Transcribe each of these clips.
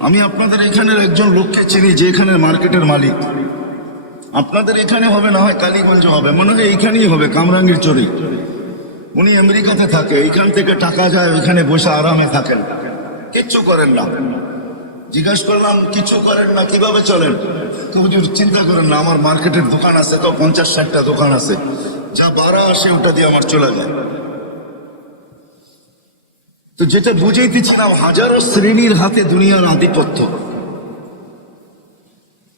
আমি আপনাদের এখানের একজন লোককে চিনি যে এখানের মার্কেটের মালিক। আপনাদের এখানে হবে, না হয় কালীগঞ্জ হবে, মনে হয় এইখানেই হবে, কামরাঙ্গীর চরি। উনি আমেরিকাতে থাকে, এইখান থেকে টাকা যায়, ওইখানে বসে আরামে থাকেন। কিচ্ছু করেন না। জিজ্ঞাসা করলাম, কিছু করেন না, কীভাবে চলেন? হুজুর, চিন্তা করেন না, আমার মার্কেটের দোকান আছে তো, পঞ্চাশ ষাটটা দোকান আছে। যা বাড়া আসে, ওটা দিয়ে আমার চলে যায়। তো যেটা বুঝাইতেছিলাম হাজারো শ্রেণির হাতে দুনিয়ার আধিপত্য।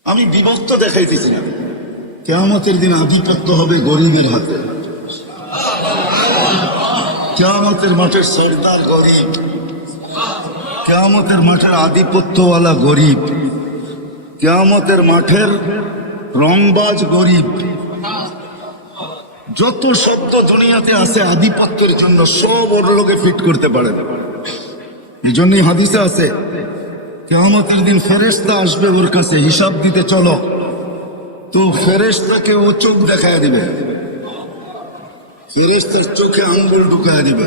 আমি বিভক্ত দেখাইতেছিলাম কেয়ামতের দিন আধিপত্য হবে গরিবের হাতে। কেয়ামতের মাঠের সর্দার গরিব। কেয়ামতের মাঠের আধিপত্যওয়ালা গরিব। কেয়ামতের মাঠের রংবাজ গরিব। যত শব্দ দুনিয়াতে আছে, আধিপত্যের জন্য সব ওর লোকে ফিট করতে পারে। এই জন্যই হাদিসে আছে, কেয়ামতের দিন ফেরেস্তা আসবে ওর কাছে, হিসাব দিতে চলো। তো ফেরেস্তাকে ও চোখ দেখায় দিবে। ফেরেস্তার চোখে আঙ্গুল ঢুকায় দিবে।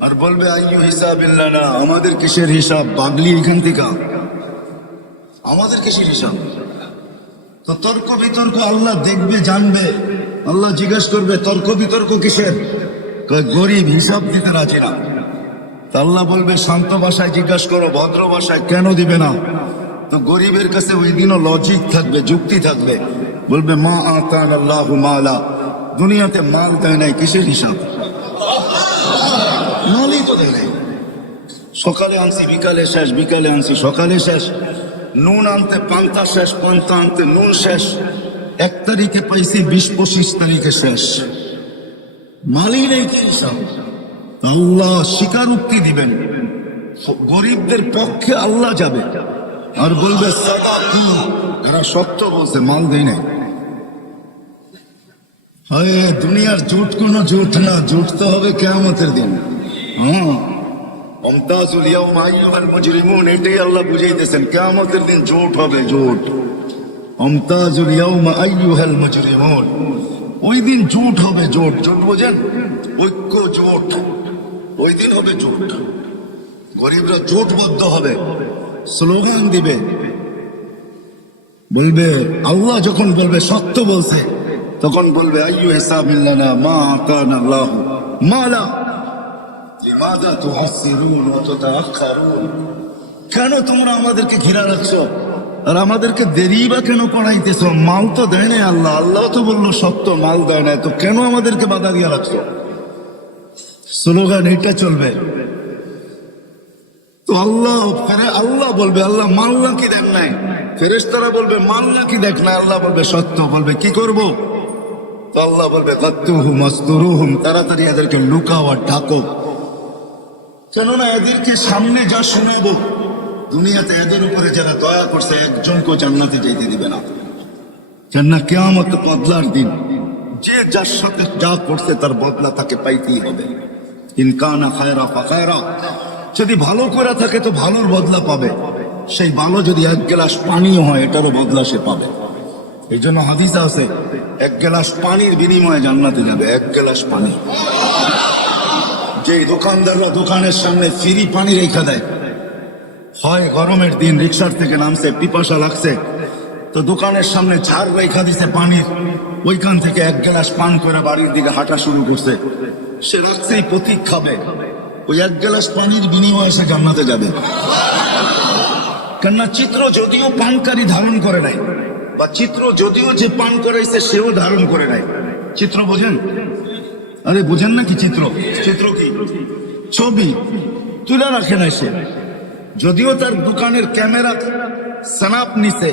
আর বলবে, আইয়ু হিসাব না আমাদের কিসের হিসাব? বাগলি এখান থেকে। আমাদের কিসের হিসাব? তো তর্ক বিতর্ক আল্লাহ দেখবে, জানবে। আল্লাহ জিজ্ঞেস করবে, তর্ক বিতর্ক কিসের? গরিব, হিসাব দিতে রাজি না। আল্লাহ বলবে, শান্ত ভাষায় জিজ্ঞাসা করো, ভদ্র ভাষায় কেন দিবে না? তো গরিবের কাছে ওই দিনও লজিক থাকবে, যুক্তি থাকবে। বলবে, মা আতান আল্লাহ মালা। দুনিয়াতে মাল দেয় নাই, কিসের হিসাব? তো নাই। সকালে আনছি, বিকালে শেষ, বিকালে আনছি, সকালে শেষ। নুন আনতে পান্তা শেষ, পান্তা আনতে নুন শেষ। এক তারিখে পাইছি, বিশ পঁচিশ তারিখে শেষ। মালই নেই, কি হিসাব? আল্লাহ স্বীকারোক্তি দিবেন। গরিবদের পক্ষে আল্লাহ যাবে। আর বলবে এরা সত্য বলছে, মাল দেয় নাই। হয়, দুনিয়ার জুট কোনো জুট না, জুট তো হবে কেয়ামতের দিন। মুজরিমুন, এটাই আল্লাহ দিন জোট হবে, জোট। ওই দিন জোট হবে, জোট। জোট বোঝেন? ঐক্য জোট। ওই দিন হবে জোট গরিবরা জোটবদ্ধ হবে, স্লোগান দিবে। বলবে, আল্লাহ যখন বলবে সত্য বলছে, তখন বলবে আইয়ু হিসাবিল্লানা মা আতানা আল্লাহ মালা। লিমাদা তুহাসসিরুন ওয়া কেন তোমরা আমাদেরকে ঘিরা রাখছো? আর আমাদেরকে দেরি বা কেন করাইতেছো? মাল তো দেয় না আল্লাহ। আল্লাহ তো বলল, সত্য মাল দেয় না তো কেন আমাদেরকে বাধা দিয়ে রাখছো? স্লোগান, এটা চলবে। তো আল্লাহ, ফেরে আল্লাহ বলবে, আল্লাহ মাল নাকি দেখ নাই? ফেরেশতারা বলবে মাল কি দেখ না আল্লাহ বলবে, সত্য বলবে, কি করব? কেননা এদেরকে সামনে যা শোনাবো দুনিয়াতে এদের উপরে যারা দয়া করছে, একজনকেও জান্নাতে যেতে দিবে না। বদলার দিন, যে যার সাথে যা করছে, তার বদলা তাকে পাইতেই হবে। ইনকানা খায়রা ফাকায়রা যদি ভালো করে থাকে তো ভালোর বদলা পাবে। সেই ভালো যদি এক গ্লাস পানিও হয়, এটারও বদলা সে পাবে। এই জন্য হাদিস আছে, এক গ্লাস পানির বিনিময়ে জান্নাতে যাবে, এক গ্লাস পানি। যে দোকানদাররা দোকানের সামনে ফ্রি পানি রেখা দেয়, হয় গরমের দিন, রিক্সার থেকে নামছে, পিপাসা লাগছে, তো দোকানের সামনে ঝাড় রেখা দিছে পানির, ওইখান থেকে এক গ্লাস পান করে বাড়ির দিকে হাঁটা শুরু করছে। সে রাখছেই প্রতীক খাবে। ওই এক গ্লাস পানির বিনিময়ে সে জান্নাতে যাবে। কেননা চিত্র যদিও পানকারী ধারণ করে নাই, বা চিত্র যদিও যে পান করাইছে সেও ধারণ করে নাই। চিত্র বোঝেন? আরে বোঝেন না কি চিত্র? চিত্র কি? ছবি। তুলে রাখে নাই সে। যদিও তার দোকানের ক্যামেরা স্ন্যাপ নিছে,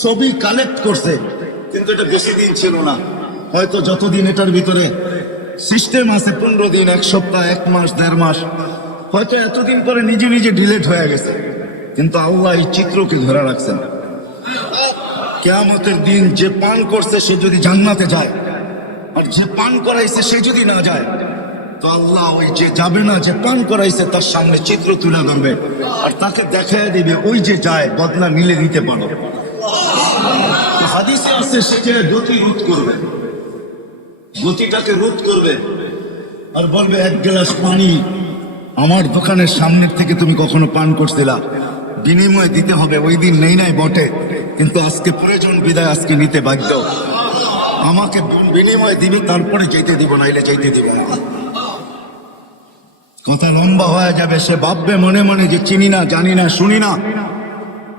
ছবি কালেক্ট করছে, কিন্তু এটা বেশি দিন ছিল না। হয়তো যতদিন এটার ভিতরে সিস্টেম আছে পনেরো দিন, এক সপ্তাহ, এক মাস, দেড় মাস। হয়তো এতদিন পরে নিজে নিজে ডিলেট হয়ে গেছে। কিন্তু আল্লাহ এই চিত্রকে ধরে রাখছেন। কেয়ামতের দিন যে পান করছে সে যদি জান্নাতে যায়, আর যে পান করাইছে সে যদি না যায়, তো আল্লাহ ওই যে যাবে না, যে পান করাইছে, তার সামনে চিত্র তুলে ধরবে। আর তাকে দেখায় দিবে, ওই যে যায়, বদলা মিলে নিতে পারো। হাদিসে আছে, সে যে গতি রোধ করবে। গতিটাকে রোধ করবে আর বলবে, এক গ্লাস পানি আমার দোকানের সামনের থেকে তুমি কখনো পান করছিলা। বিনিময় দিতে হবে, ওই দিন নেই নাই বটে। কিন্তু আজকে প্রয়োজন, বিদায় আজকে নিতে বাধ্য। আমাকে বিনিময় দিবে, তারপরে যেতে দিব, নাইলে যেতে দিব না। কথা লম্বা হয়ে যাবে, সে ভাববে মনে মনে যে চিনি না, জানি না, শুনি না।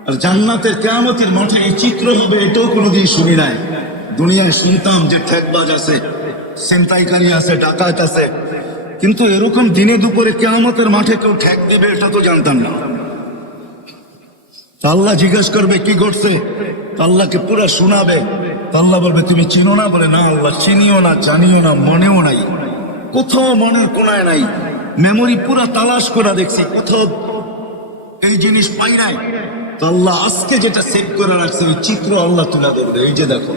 আর জান্নাতের কেয়ামতের মাঠে এই চিত্র হবে, এটাও কোনোদিন শুনি নাই। দুনিয়ায় শুনতাম যে ঠেকবাজ আছে। ছিনতাইকারী আছে, ডাকাত আছে। কিন্তু এরকম দিনে দুপুরে কেয়ামতের মাঠে কেউ ঠেক দেবে, এটা তো জানতাম না। আল্লাহ জিজ্ঞেস করবে, কি করছে আল্লাহকে পুরো শোনাবে। আল্লাহ বলবে, তুমি চিনো না? বলে, না আল্লাহ, চিনিও না, জানিও না, মনেও নাই। কোথাও মনের কোনায় নাই। মেমোরি পুরা তালাশ করা দেখছি, কোথাও এই জিনিস পাই নাই। তো আল্লাহ আজকে যেটা সেভ করে রাখছে, ওই চিত্র আল্লাহ তুলে ধরবে। এই যে দেখো।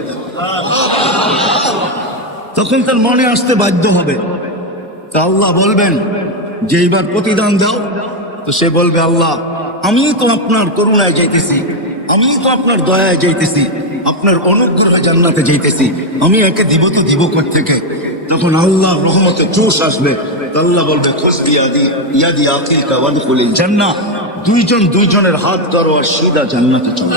তখন তার মনে আসতে বাধ্য হবে। তা আল্লাহ বলবেন, যে এইবার প্রতিদান দাও। তো সে বলবে, আল্লাহ, আমি তো আপনার করুণায় যাইতেছি, আমি তো আপনার দয়ায় যাইতেছি, আপনার অনুগ্রহে জান্নাতে যাইতেছি, আমি একে দিব তো দিব থেকে তখন আল্লাহ রহমতে জোশ আসবে। আল্লাহ বলবে খুশবি আদি ইয়াদি আখিল কাওয়াদ খুলিল জান্নাত দুইজন দুইজনের হাত ধরো আর সিধা জান্নাতে চলে।